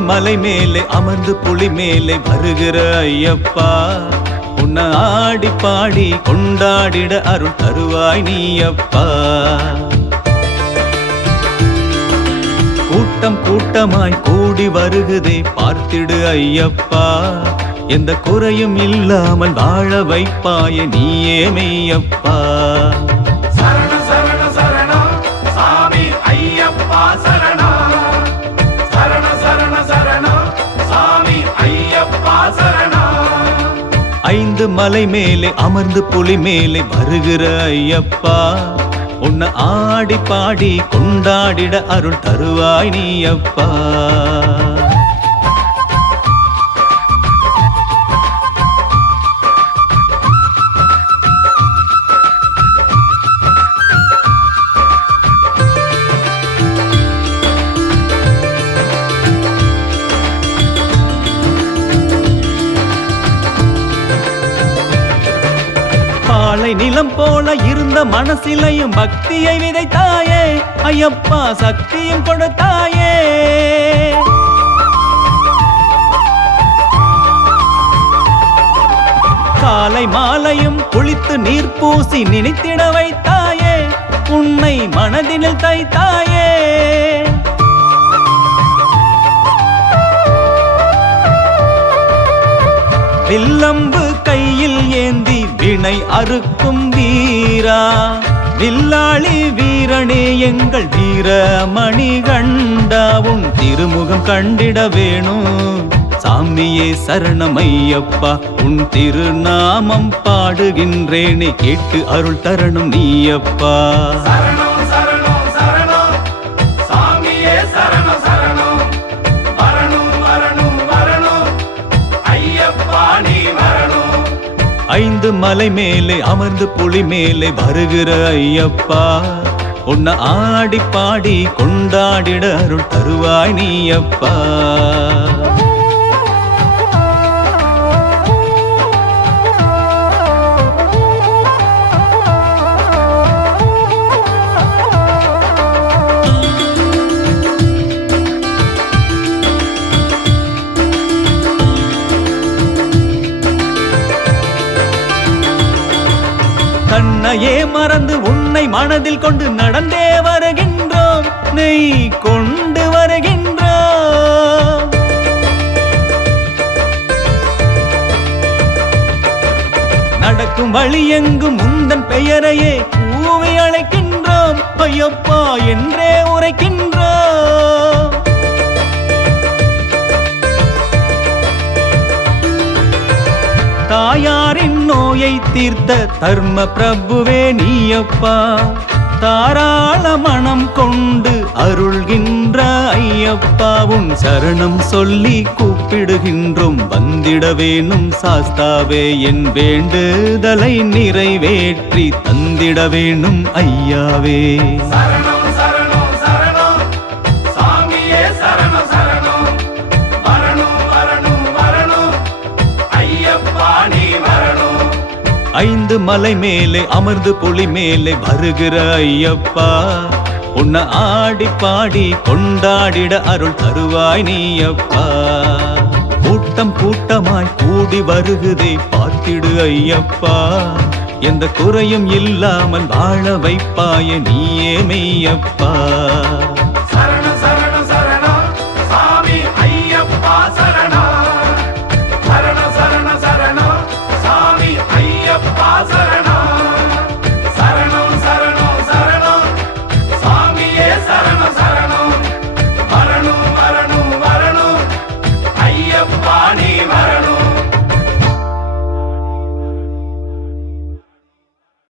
மலை மேலே அமர்ந்து புலி மேலே வருகிற ஐயப்பா. உன்னை ஆடி பாடி கொண்டாடிட அருள் தருவாய் நீ அப்பா கூட்டம் கூட்டமாய் கூடி வருகுதே பார்த்திடு ஐயப்பா. எந்த குறையும் இல்லாமல் வாழ வைப்பாய நீயே மெய்யப்பா. ஐந்து மலை மேலே அமர்ந்து புலி மேலே வருகிற ஐயப்பா. உன்னை ஆடி பாடி கொண்டாடிட அருள் தருவாய் நீ அப்பா பாலை நிலம் போல இருந்த மனசிலையும் பக்தியை விதைத்தாயே. ஐயப்பா சக்தியும் கொடுத்தாயே. காலை மாலையும் குளித்து நீர் பூசி நினைத்திட வைத்தாயே. உன்னை மனதினில் தைத்தாயே. வில்லம்பு வீணை அறுக்கும் வீரா. வில்லாளி வீரனே எங்கள் வீர மணிகண்டாவும் திருமுகம் கண்டிட வேணும். சாமியே சரணமையப்பா உன் திருநாமம் பாடுகின்றேனே கேட்டு அருள் தரணும் நீயப்பா. ஐந்து மலை மேலே அமர்ந்து புலி மேலே வருகிற ஐயப்பா. உன்னை ஆடி பாடி கொண்டாடிட அருள் தருவாய் நீ அப்பா தன்னையே மறந்து உன்னை மனதில் கொண்டு நடந்தே வருகின்றோம். நெய் கொண்டு வருகின்றோம். நடக்கும் வழி எங்கும் உந்தன் பெயரையே கூவி அழைக்கின்றோம். ஐயப்பா என்றே உரைக்கின்றோம். தாயாரின் நோயை தீர்த்த தர்ம பிரபுவே நீயப்பா. தாராள மனம் கொண்டு அருள்கின்ற ஐயப்பாவும் சரணம் சொல்லி கூப்பிடுகின்றோம் வந்திட வேணும் சாஸ்தாவே என் வேண்டுதலை நிறைவேற்றி தந்திட வேணும் ஐயாவே. மலை மேலே அமர்ந்து புலி மேலே வருகிற ஐயப்பா. உன்னை ஆடி பாடி கொண்டாடிட அருள் தருவாய் நீ அப்பா கூட்டம் கூட்டமாய் கூடி வருகுதே பார்த்திடு ஐயப்பா. எந்த குறையும் இல்லாமல் வாழ வைப்பாய நீயே மெய்யப்பா.